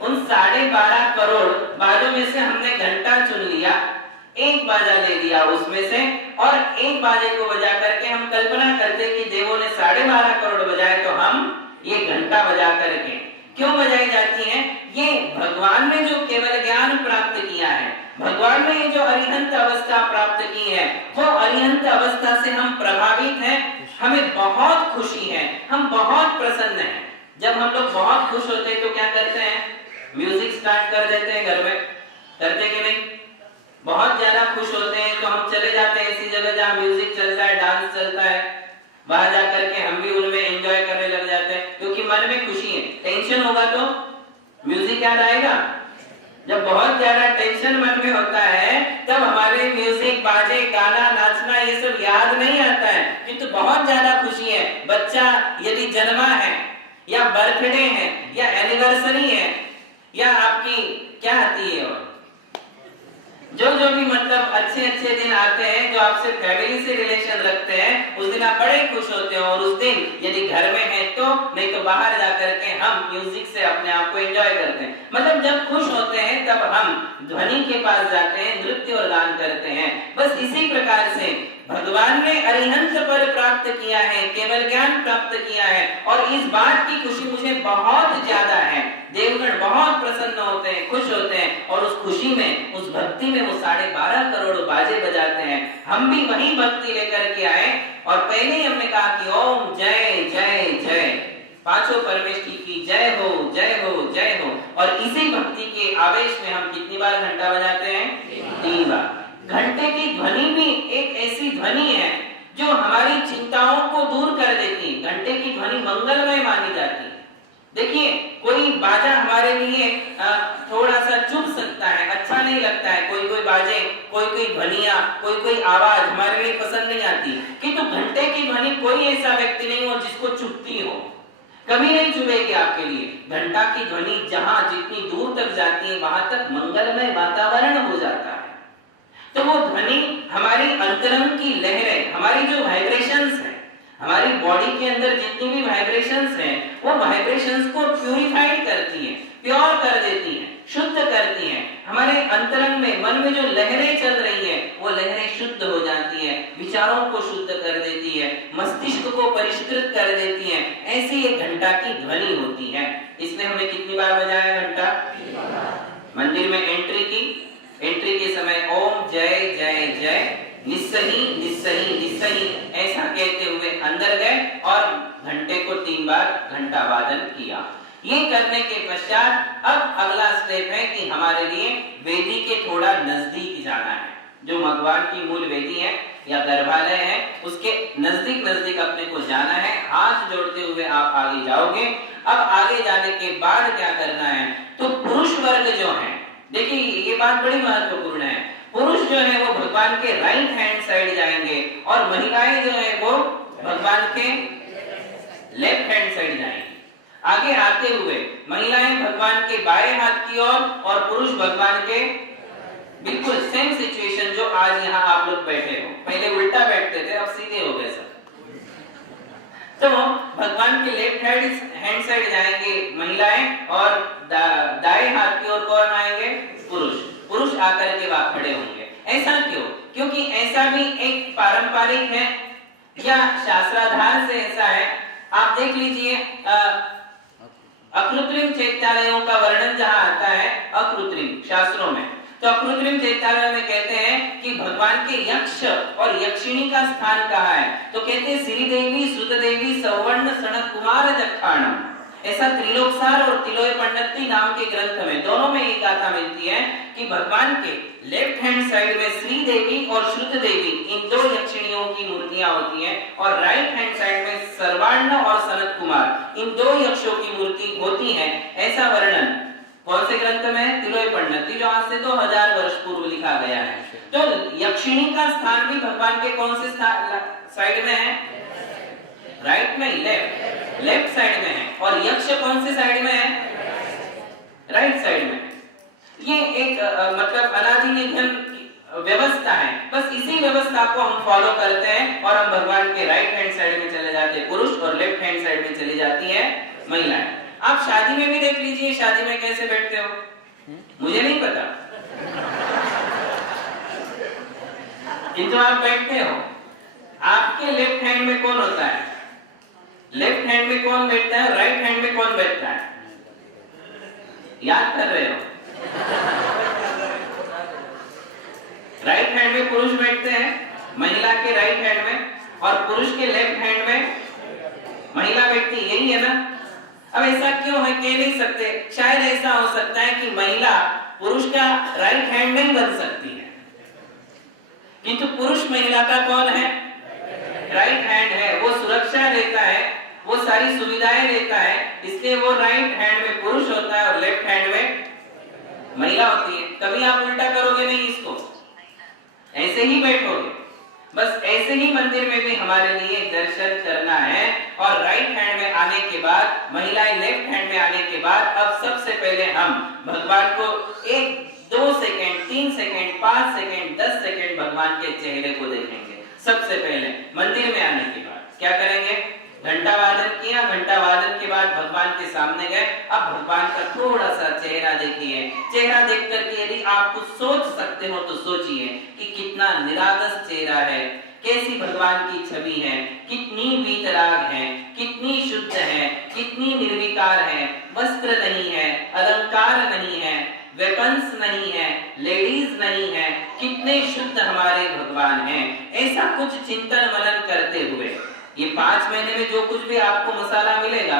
उन 12.5 करोड़ बाजों में से हमने घंटा चुन लिया, एक बाजा ले लिया उसमें से और एक बाजे को बजा करके हम कल्पना करते कि देवों ने 12.5 करोड़ बजाए तो हम ये घंटा बजा करके क्यों बजाई जाती है? ये भगवान ने जो केवल ज्ञान प्राप्त किया है, भगवान ने जो अरिहंत अवस्था प्राप्त की है, वो अरिहंत अवस्था से हम प्रभावित हैं, हमें बहुत खुशी है, हम बहुत प्रसन्न हैं। जब हम लोग बहुत खुश होते हैं तो क्या करते हैं? म्यूजिक स्टार्ट कर देते हैं घर में, करते कि नहीं? बहुत ज्यादा खुश होते हैं तो हम चले जाते हैं ऐसी जगह जहाँ म्यूजिक चलता है, डांस चलता है, वहां जाकर के हम भी उनमें एंजॉय करने लग जाते हैं क्योंकि मन में खुशी है। टेंशन होगा तो म्यूजिक याद आएगा। जब बहुत ज्यादा टेंशन मन में होता है तब हमारे म्यूजिक, बाजे, गाना, नाचना ये सब याद नहीं आता है, किंतु बहुत ज्यादा खुशी है। बच्चा यदि जन्मा है या बर्थडे है या एनिवर्सरी है या आपकी क्या आती है और जो भी मतलब अच्छे अच्छे दिन आते हैं जो आपसे फैमिली से रिलेशन रखते हैं, उस दिन आप बड़े खुश होते हो और उस दिन यदि घर में है तो, नहीं तो बाहर जाकर के हम म्यूजिक से अपने आप को एंजॉय करते हैं। मतलब जब खुश होते हैं तब हम ध्वनि के पास जाते हैं, नृत्य और गान करते हैं। बस इसी प्रकार से भगवान ने अरिहंत पद प्राप्त किया है, केवल ज्ञान प्राप्त किया है और इस बात की खुशी मुझे बहुत ज्यादा है। देवगण बहुत प्रसन्न होते हैं, खुश होते हैं और उस खुशी में, उस भक्ति में वो 12.5 करोड़ बाजे बजाते हैं। हम भी वही भक्ति लेकर के आए और पहले ही हमने कहा कि ओम जय जय जय, पांचों परमेश्वरी की जय हो जय हो जय हो। और इसी भक्ति के आवेश में हम कितनी बार घंटा बजाते हैं? 3 बार। घंटे की ध्वनि भी एक ऐसी ध्वनि है जो हमारी चिंताओं को दूर कर देती है। घंटे की ध्वनि मंगलमय मानी जाती है। देखिए कोई बाजा हमारे लिए थोड़ा सा चुभ सकता है, अच्छा नहीं लगता है, कोई बाजे, कोई ध्वनिया, कोई आवाज हमारे लिए पसंद नहीं आती, किंतु घंटे की ध्वनि कोई ऐसा व्यक्ति नहीं हो जिसको चुभती हो, कभी नहीं चुभेगी आपके लिए। घंटा की ध्वनि जहां जितनी दूर तक जाती है वहां तक मंगलमय वातावरण हो जाता है। तो वो ध्वनि हमारी अंतरंग की लहरें, हमारी जो वाइब्रेशंस है, हमारी बॉडी के अंदर जितनी भी वाइब्रेशंस हैं, वो वाइब्रेशंस को प्यूरिफाइड करती है, प्योर कर देती है, शुद्ध करती है। हमारे अंतरंग में, मन में जो लहरें चल रही है वो लहरें शुद्ध हो जाती है, विचारों को शुद्ध कर देती है, मस्तिष्क को परिष्कृत कर देती है। ऐसी एक घंटा की ध्वनि होती है। इसलिए हमने कितनी बार बजाया घंटा? मंदिर में एंट्री की, एंट्री के समय ओम जय जय जय निस्सही निस्सही निस्सही ऐसा कहते हुए अंदर गए और घंटे को 3 बार घंटा वादन किया। ये करने के पश्चात अब अगला स्टेप है कि हमारे लिए वेदी के थोड़ा नजदीक जाना है। जो भगवान की मूल वेदी है या गर्भालय है, उसके नजदीक नजदीक अपने को जाना है। हाथ जोड़ते हुए आप आगे जाओगे। अब आगे जाने के बाद क्या करना है, तो पुरुष वर्ग जो है, देखिए ये बात बड़ी महत्वपूर्ण है, पुरुष जो है वो भगवान के राइट हैंड साइड जाएंगे और महिलाएं जो है वो भगवान के लेफ्ट हैंड साइड जाएंगे। आगे आते हुए महिलाएं भगवान के बाएं हाथ की ओर और पुरुष भगवान के बिल्कुल सेम सिचुएशन जो आज यहाँ आप लोग बैठे हो। पहले उल्टा बैठते थे, अब सीधे हो गए सब। तो भगवान के लेफ्ट हैंड साइड जाएंगे महिलाएं और दाएं हाथ की ओर कौन आएंगे, पुरुष। पुरुष आकर के वहां खड़े होंगे। ऐसा क्यों? क्योंकि ऐसा भी एक पारंपरिक है या शास्त्राधार से ऐसा है। आप देख लीजिए अकृत्रिम चैत्यालयों का वर्णन जहां आता है अकृत्रिम शास्त्रों में, तो अकृत्रिम चैत्यालय में कहते हैं कि भगवान के यक्ष और यक्षिणी का स्थान कहाँ है, तो कहते हैं श्रीदेवी, श्रुतदेवी, सवर्ण, सनत कुमार, जखाणम। ऐसा त्रिलोकसार और तिलोयपंडिती नाम के ग्रंथ में दोनों में एक गाथा मिलती है कि भगवान के लेफ्ट हैंड साइड में श्री देवी और श्रुत देवी इन दो यक्षिणियों की मूर्तियां होती हैं और राइट हैंड साइड में सर्वार्ण और सनत कुमार इन दो यक्षों की मूर्ति होती है। ऐसा वर्णन कौन से ग्रंथ में है? तिलोयपंडिती, जो आज से 2000 वर्ष पूर्व लिखा गया है। तो यक्षिणी का स्थान भी भगवान के कौन से साइड में है? राइट में, लेफ्ट साइड में है। और यक्ष कौन से साइड में है? राइट साइड में। ये एक मतलब अनादि निधन व्यवस्था है। बस इसी व्यवस्था को हम फॉलो करते हैं और हम भगवान के राइट हैंड साइड में चले जाते हैं पुरुष और लेफ्ट हैंड साइड में चली जाती है महिलाएं। आप शादी में भी देख लीजिए, शादी में कैसे बैठते हो, मुझे नहीं पता, किंतु आप बैठते हो। आपके लेफ्ट हैंड में कौन होता है? लेफ्ट हैंड में कौन बैठता है? राइट हैंड में कौन बैठता है? याद कर रहे हो? राइट हैंड में पुरुष बैठते हैं, महिला के राइट हैंड में, और पुरुष के लेफ्ट हैंड में महिला बैठती, यही है ना? अब ऐसा क्यों है कह नहीं सकते। शायद ऐसा हो सकता है कि महिला पुरुष का राइट हैंड नहीं बन सकती है, किंतु पुरुष महिला का कौन है? राइट हैंड है। वो सुरक्षा देता है, वो सारी सुविधाएं देता है, इसलिए वो राइट हैंड में पुरुष होता है और लेफ्ट हैंड में महिला होती है। कभी आप उल्टा करोगे नहीं इसको, ऐसे ही बैठोगे। बस ऐसे ही मंदिर में भी हमारे लिए दर्शन करना है। और राइट हैंड में आने के बाद, महिलाएं लेफ्ट हैंड में आने के बाद, अब सबसे पहले हम भगवान को 1, 2 सेकेंड, 3 सेकेंड, 5 सेकेंड, 10 सेकेंड भगवान के चेहरे को देखेंगे। सबसे पहले मंदिर में आने के बाद क्या करेंगे? घंटा वादन किया, घंटा वादन के बाद भगवान के सामने गए। अब भगवान का थोड़ा सा चेहरा देखिए। चेहरा देख करके यदि आप कुछ सोच सकते हो तो सोचिए कि कितना निरागस चेहरा है, कैसी भगवान की छवि है, कितनी वीतराग है, कितनी शुद्ध है, कितनी निर्विकार है। वस्त्र नहीं है, अलंकार नहीं है, वेपन्स नहीं है, लेडीज नहीं है, कितने शुद्ध हमारे भगवान हैं। ऐसा कुछ चिंतन मनन करते हुए ये 5 महीने में जो कुछ भी आपको मसाला मिलेगा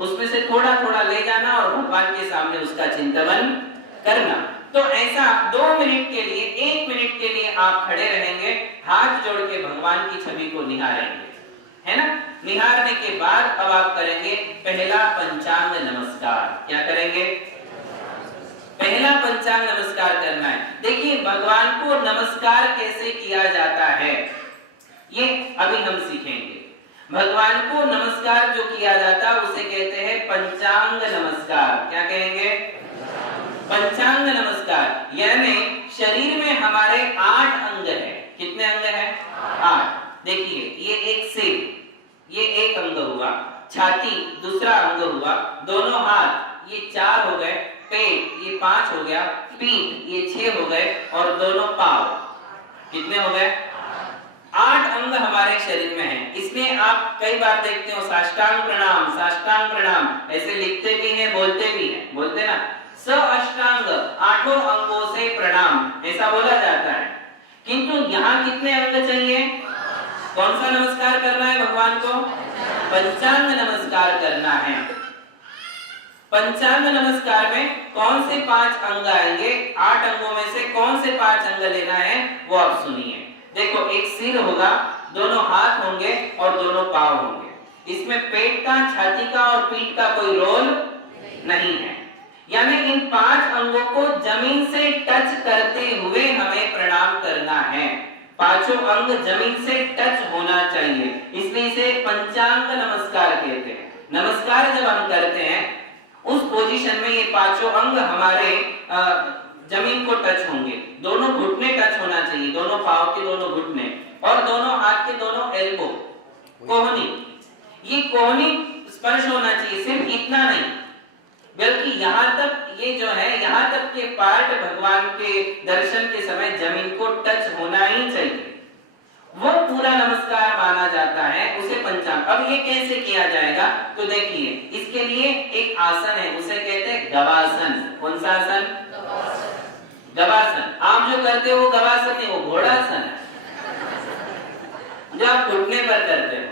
उसमें से थोड़ा थोड़ा ले जाना और भगवान के सामने उसका चिंतन करना। तो ऐसा 2 मिनट के लिए, 1 मिनट के लिए आप खड़े रहेंगे, हाथ जोड़ के भगवान की छवि को निहारेंगे, है ना? निहारने के बाद अब आप करेंगे पहला पंचांग नमस्कार। क्या करेंगे? पहला पंचांग नमस्कार करना है। देखिए भगवान को नमस्कार कैसे किया जाता है ये अभी हम सीखेंगे। भगवान को नमस्कार जो किया जाता है उसे कहते हैं पंचांग नमस्कार। क्या कहेंगे? पंचांग नमस्कार। यानी शरीर में हमारे 8 अंग है। कितने अंग है? 8। देखिए ये एक सिर, ये एक अंग हुआ, छाती दूसरा अंग हुआ, दोनों हाथ ये 4 हो गए, पेट ये 5 हो गया, पीठ ये 6 हो गए और दोनों पांव कितने हो गए? 8 अंग हमारे शरीर में हैं। इसमें आप कई बार देखते हो साष्टांग प्रणाम, साष्टांग प्रणाम, ऐसे लिखते भी हैं, बोलते भी हैं, बोलते ना, स अष्टांग, 8 अंगों से प्रणाम, ऐसा बोला जाता है। किंतु यहाँ कितने अंग चाहिए? कौन सा नमस्कार करना है भगवान को? पंचांग नमस्कार करना है। पंचांग नमस्कार में कौन से 5 अंग आएंगे, 8 अंगों में से कौन से 5 अंग लेना है वो आप सुनिए। देखो, एक सिर होगा, दोनों हाथ होंगे और दोनों पांव होंगे। इसमें पेट का, छाती का और पीठ का कोई रोल नहीं है। यानी इन 5 अंगों को जमीन से टच करते हुए हमें प्रणाम करना है। पांचों अंग जमीन से टच होना चाहिए, इसलिए इसे पंचांग नमस्कार कहते हैं। नमस्कार जब हम करते हैं उस पोजीशन में ये पांचों अंग हमारे जमीन को टच होंगे। दोनों घुटने टच होना चाहिए, दोनों पांव के दोनों घुटने और दोनों हाथ के दोनों एल्बो, कोहनी, ये कोहनी स्पर्श होना चाहिए। सिर्फ इतना नहीं, बल्कि यहाँ तक, ये जो है यहाँ तक के पार्ट भगवान के दर्शन के समय जमीन को टच होना ही चाहिए। वो पूरा नमस्कार माना जाता है, उसे पंचांग। अब ये कैसे किया जाएगा, तो देखिए, इसके लिए एक आसन है, उसे कहते हैं गवासन। कौन सा आसन? गवासन। आप जो करते हो वो गवासन नहीं, वो घोड़ासन है जो आप घुटने पर करते हो।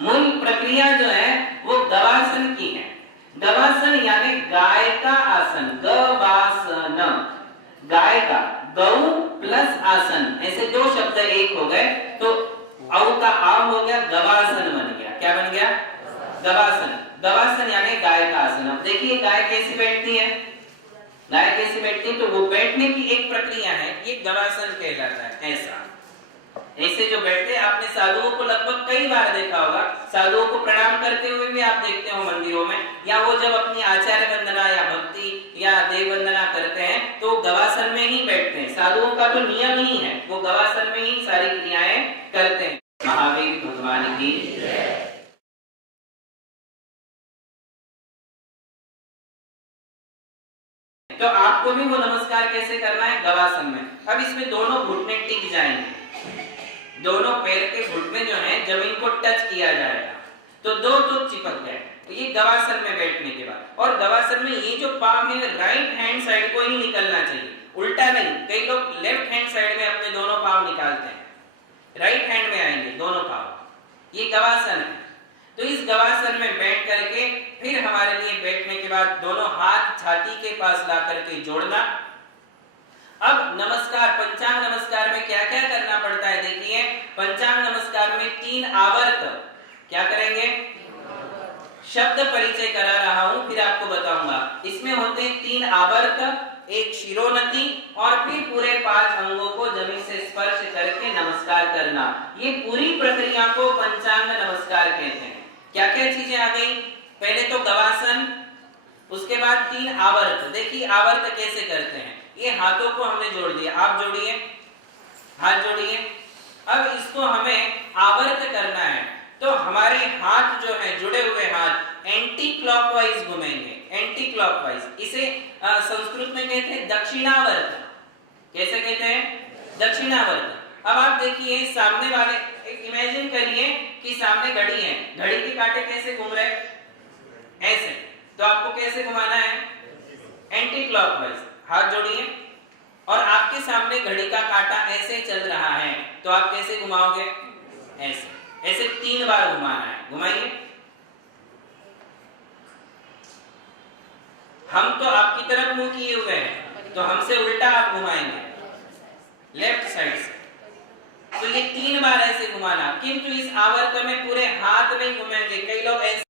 मूल प्रक्रिया जो है वो गवासन की है। गवासन यानी गाय का आसन, गवासन, गाय का, गौ प्लस आसन, ऐसे दो शब्द एक हो गए तो औ का आव हो गया, गवासन बन गया। क्या बन गया? गवासन। गवासन यानी गाय का आसन। अब देखिए गाय कैसी बैठती है, गाय कैसी बैठती है, तो वो बैठने की एक प्रक्रिया है, ये गवासन कहलाता है। ऐसा, ऐसे जो बैठते, आपने साधुओं को लगभग कई बार देखा होगा, साधुओं को प्रणाम करते हुए भी आप देखते हो मंदिरों में, या वो जब अपनी आचार्य वंदना या भक्ति या देव वंदना करते हैं तो गवासन में ही बैठते हैं। साधुओं का तो नियम ही है, वो गवासन में ही सारी क्रियाएं करते हैं। महावीर भगवान की तो आपको भी वो नमस्कार कैसे करना है, गवासन में। अब इसमें दोनों घुटने टिक जाएंगे, दोनों पैर के घुटने जो हैं जमीन को टच किया जाएगा, तो दो तो चिपक गए। तो ये गवासन में बैठने के बाद, और गवासन में ये जो पांव है राइट हैंड साइड को ही निकलना चाहिए, उल्टा नहीं। कई लोग लेफ्ट हैंड साइड में अपने दोनों पांव निकालते हैं, राइट हैंड में आएंगे दोनों पांव। ये गवासन है। तो इस गवासन में बैठ करके फिर हमारे लिए बैठने के बाद दोनों हाथ छाती के पास ला करके जोड़ना। अब नमस्कार, पंचांग नमस्कार में क्या क्या करना पड़ता है, देखिए। पंचांग नमस्कार में 3 आवर्त, क्या करेंगे, शब्द परिचय करा रहा हूं, फिर आपको बताऊंगा। इसमें होते हैं 3 आवर्त, एक शिरोन्नति और फिर पूरे 5 अंगों को जमीन से स्पर्श करके नमस्कार करना। ये पूरी प्रक्रिया को पंचांग नमस्कार कहते हैं। क्या क्या चीजें आ गई, पहले तो गवासन, उसके बाद 3 आवर्त। देखिए आवर्त कैसे करते हैं, ये हाथों को हमने जोड़ दिया, आप जोड़िए, हाथ जोड़िए। अब इसको हमें आवर्त करना है, तो हमारे हाथ जो है, जुड़े हुए हाथ एंटी क्लॉकवाइज घुमेंगे, एंटी क्लॉकवाइज। इसे संस्कृत में कहते हैं दक्षिणावर्त। कैसे कहते हैं? दक्षिणावर्त। अब आप देखिए सामने वाले, इमेजिन करिए कि सामने घड़ी है, घड़ी के कांटे कैसे घूम रहे, ऐसे। तो आपको कैसे घुमाना है, एंटी क्लॉकवाइज। हाथ जोड़िए और आपके सामने घड़ी का कांटा ऐसे चल रहा है, तो आप कैसे घुमाओगे, ऐसे। ऐसे 3 बार घुमाना है, घुमाइए। हम तो आपकी तरफ मुंह किए हुए हैं, तो हमसे उल्टा आप घुमाएंगे, लेफ्ट साइड से। तो ये 3 बार ऐसे घुमाना, किंतु इस आवर्त में पूरे हाथ नहीं घुमाएंगे। कई लोग ऐसे